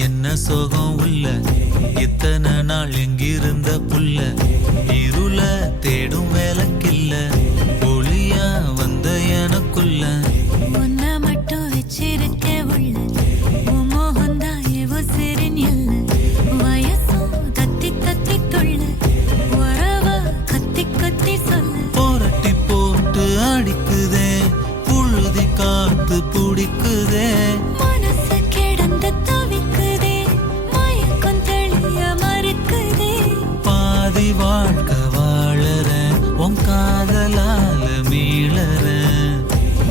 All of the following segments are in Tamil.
என்ன சோகம் உள்ள இத்தனை நாள் எங்கிருந்த புல்ல இருள தேடும் வேலைக்கில்ல ஒளியா வந்த எனக்குள்ள உன்னை மட்டும் வச்சிருக்கே உள்ள உன் மோகந்தான் எவோ சிறின் எல்ல வயசும் தத்தி தத்தி துள்ள உறவ கத்தி கத்தி சொல்ல போரட்டி போட்டு அடிக்குதே புழுதி காத்து பிடிக்குதே வாழ்க்கை வாழற உன் காதலால மீளற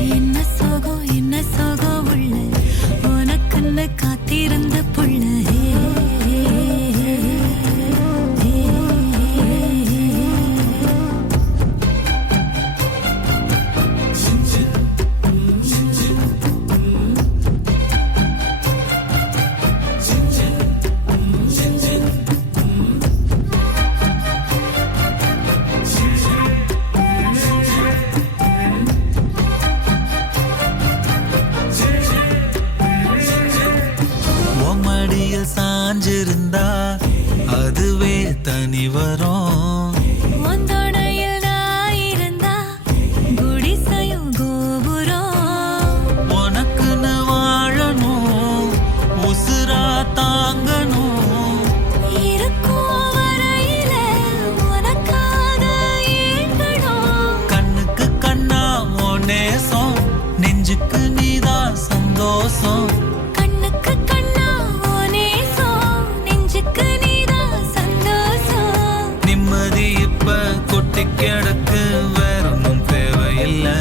என்ன சோகம் உள்ள உனக்குன்னு காத்திருந்த புள்ள சாஞ்சிருந்தா அதுவே தனி வரும் ஒந்தோடையில் நான் இருந்தா குடிசையும் கோபுரம் உனக்குன்னு வாழணும் உசுரா தாங்கணும் இருக்கும் வரையில உனக்காக ஏங்கணும் கண்ணுக்கு கண்ணா ஓ நேசம் நெஞ்சுக்கு நீதான் சந்தோஷம் கண்ணுக்கு கண்ணா கொட்டி கிடக்கு வேற ஒன்றும் தேவையில்லை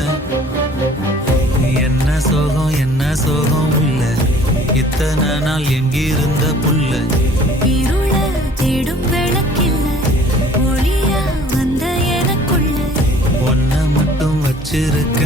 என்ன சோகம் உள்ள இத்தனை நாள் எங்கிருந்த புல்ல இருள தேடும் விளக்கில்ல ஒளியா வந்த எனக்குள்ள ஒன்ன மட்டும் வச்சிருக்க